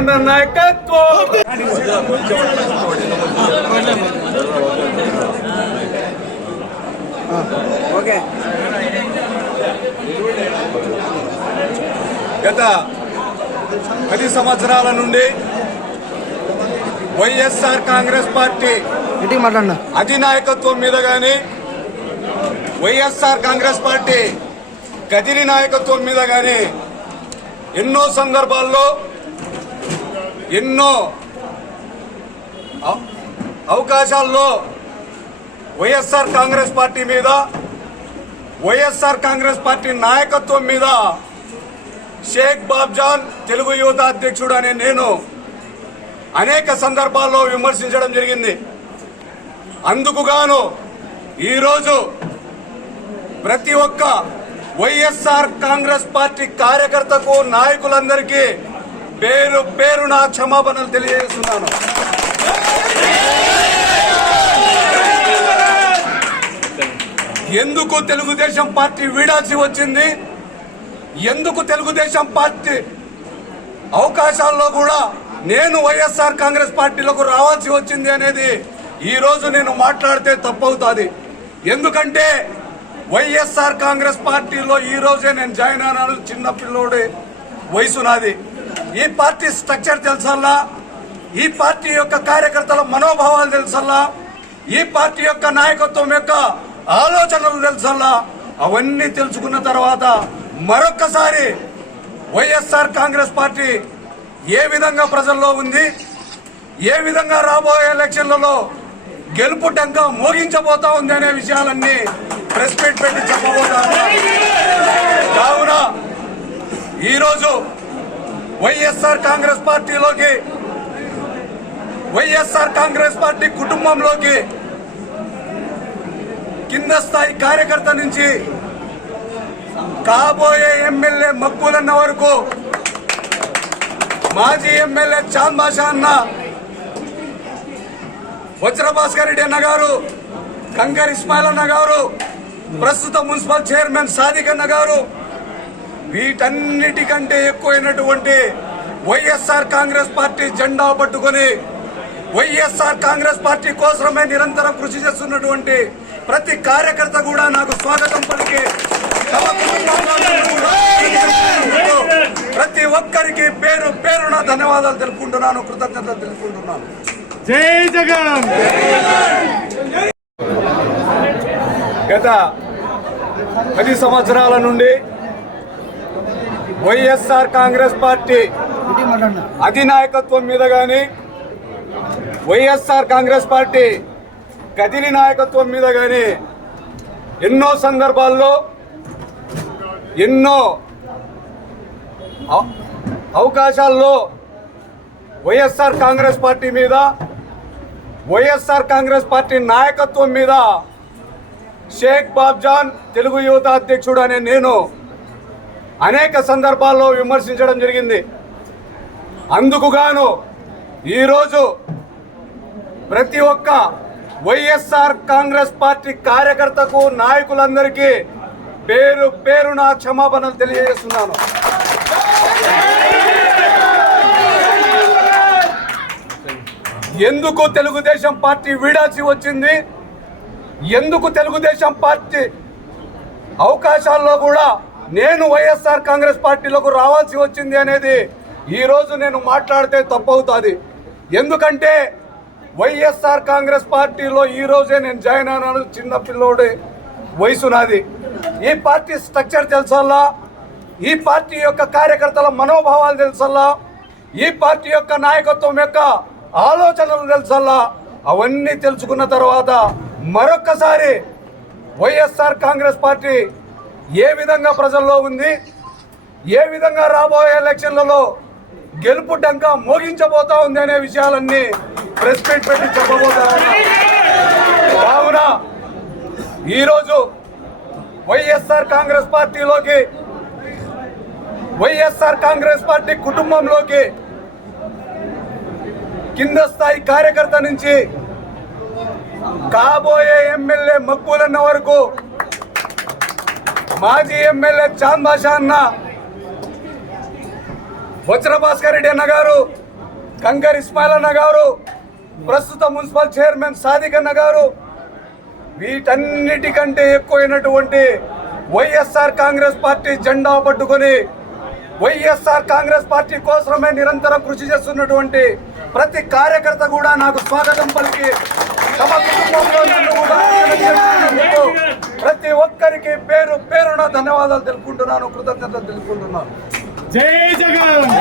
అన్న నాయకత్వం. గత 10 సంవత్సరాల నుండి వైఎస్ఆర్ కాంగ్రెస్ పార్టీ అధినాయకత్వం మీద గాని, వైఎస్ఆర్ కాంగ్రెస్ పార్టీ కదిరి నాయకత్వం మీద గాని ఎన్నో సందర్భాల్లో ఎన్నో అవకాశాల్లో వైఎస్ఆర్ కాంగ్రెస్ పార్టీ మీద, వైఎస్ఆర్ కాంగ్రెస్ పార్టీ నాయకత్వం మీద షేక్ బాబ్జాన్ తెలుగు యువత అధ్యక్షుడు అనే నేను అనేక సందర్భాల్లో విమర్శించడం జరిగింది. అందుకుగాను ఈరోజు ప్రతి ఒక్క వైఎస్ఆర్ కాంగ్రెస్ పార్టీ కార్యకర్తకు, నాయకులందరికీ పేరు పేరున క్షమాపణలు తెలియజేస్తున్నాను. ఎందుకు తెలుగుదేశం పార్టీ వీడాల్సి వచ్చింది, ఎందుకు తెలుగుదేశం పార్టీ అవకాశాల్లో కూడా నేను వైఎస్ఆర్ కాంగ్రెస్ పార్టీలకు రావాల్సి వచ్చింది అనేది ఈ రోజు నేను మాట్లాడితే తప్పవుతుంది. ఎందుకంటే వైఎస్ఆర్ కాంగ్రెస్ పార్టీలో ఈ రోజే నేను జాయిన్ అయినాను. చిన్న పిల్లోడి వయసు నాది. ఈ పార్టీ స్ట్రక్చర్ తెలుసల్లా, ఈ పార్టీ యొక్క కార్యకర్తల మనోభావాలు తెలుసల్లా, ఈ పార్టీ యొక్క నాయకత్వం యొక్క ఆలోచనలు తెలుసల్లా. అవన్నీ తెలుసుకున్న తర్వాత మరొక్కసారి వైఎస్ఆర్ కాంగ్రెస్ పార్టీ ఏ విధంగా ప్రజల్లో ఉంది, ఏ విధంగా రాబోయే ఎలక్షన్లలో గెలుపు డంకా మోగించబోతా ఉంది అనే విషయాలన్నీ ప్రెస్ మీట్ పెట్టి చెప్పబోతాను. కావున ఈరోజు వైఎస్ఆర్ కాంగ్రెస్ పార్టీలోకి, వైఎస్ఆర్ కాంగ్రెస్ పార్టీ కుటుంబంలోకి కింద స్థాయి కార్యకర్త నుంచి కాబోయే ఎమ్మెల్యే మక్బూలన్న వరకు, మాజీ ఎమ్మెల్యే చాంద్ బాషా అన్న, వజ్రభాస్కర్ రెడ్డి అన్న గారు, కంకర్ ఇస్మాయిల్ అన్న గారు, ప్రస్తుత మున్సిపల్ చైర్మన్ సాదిక్ అన్న గారు, వీటన్నిటికంటే ఎక్కువైనటువంటి వైఎస్ఆర్ కాంగ్రెస్ పార్టీ జెండా పట్టుకుని వైఎస్ఆర్ కాంగ్రెస్ పార్టీ కోసమే నిరంతరం కృషి చేస్తున్నటువంటి ప్రతి కార్యకర్త కూడా నాకు స్వాగతం పలికి ప్రతి ఒక్కరికి పేరు పేరున ధన్యవాదాలు తెలుపుకుంటున్నాను, కృతజ్ఞతలు తెలుపుకుంటున్నాను. జై జగన్. గత 10 సంవత్సరాల నుండి వైఎస్ఆర్ కాంగ్రెస్ పార్టీ అధినాయకత్వం మీద గాని, వైఎస్ఆర్ కాంగ్రెస్ పార్టీ కదిరి నాయకత్వం మీద గాని ఎన్నో సందర్భాల్లో ఎన్నో అవకాశాల్లో వైఎస్ఆర్ కాంగ్రెస్ పార్టీ మీద, వైఎస్ఆర్ కాంగ్రెస్ పార్టీ నాయకత్వం మీద షేక్ బాబ్జాన్ తెలుగు యువత అధ్యక్షుడు అనే నేను అనేక సందర్భాల్లో విమర్శించడం జరిగింది. అందుకుగాను ఈరోజు ప్రతి ఒక్క వైఎస్ఆర్ కాంగ్రెస్ పార్టీ కార్యకర్తకు, నాయకులందరికీ పేరు పేరున క్షమాపణలు తెలియజేస్తున్నాను. ఎందుకు తెలుగుదేశం పార్టీ వీడాల్సి వచ్చింది, ఎందుకు తెలుగుదేశం పార్టీ అవకాశాల్లో కూడా నేను వైఎస్ఆర్ కాంగ్రెస్ పార్టీలకు రావాల్సి వచ్చింది అనేది ఈ రోజు నేను మాట్లాడితే తప్పవుతుంది. ఎందుకంటే వైఎస్ఆర్ కాంగ్రెస్ పార్టీలో ఈ రోజే నేను జాయిన్ అయినాను. చిన్న పిల్లోడి వయసు నాది. ఈ పార్టీ స్ట్రక్చర్ తెలుసల్లా, ఈ పార్టీ యొక్క కార్యకర్తల మనోభావాలు తెలుసల్లా, ఈ పార్టీ యొక్క నాయకత్వం యొక్క ఆలోచనలు తెలుసల్లా. అవన్నీ తెలుసుకున్న తర్వాత మరొక్కసారి వైఎస్ఆర్ కాంగ్రెస్ పార్టీ ఏ విధంగా ప్రజల్లో ఉంది, ఏ విధంగా రాబోయే ఎలక్షన్లలో గెలుపు డంకా మోగించబోతా ఉంది అనే విషయాలన్నీ ప్రెస్ మీట్ పెట్టి చెప్పబోతాను. కావున ఈరోజు వైఎస్ఆర్ కాంగ్రెస్ పార్టీలోకి, వైఎస్ఆర్ కాంగ్రెస్ పార్టీ కుటుంబంలోకి కింద స్థాయి కార్యకర్త నుంచి కాబోయే ఎమ్మెల్యే మక్బూలన్న వరకు, మాజీ ఎమ్మెల్యే చాంద్ బాషా అన్న, వజ్రభాస్కర్ రెడ్డి అన్న గారు, కంకర్ ఇస్మాయిల్ అన్న గారు, ప్రస్తుత మున్సిపల్ చైర్మన్ సాదిక్ అన్న గారు, వీటన్నిటికంటే ఎక్కువైనటువంటి వైఎస్ఆర్ కాంగ్రెస్ పార్టీ జెండా పట్టుకొని వైఎస్ఆర్ కాంగ్రెస్ పార్టీ కోసమే నిరంతరం కృషి చేస్తున్నటువంటి ప్రతి కార్యకర్త కూడా నాకు స్వాగతం పలికి తమ కుటుంబంలో నన్ను కూడా ఆశీర్వదించినందుకు ప్రతి ఒక్కరికి పేరు పేరున ధన్యవాదాలు తెలుపుకుంటున్నాను, కృతజ్ఞతలు తెలుపుకుంటున్నాను. జై జగన్.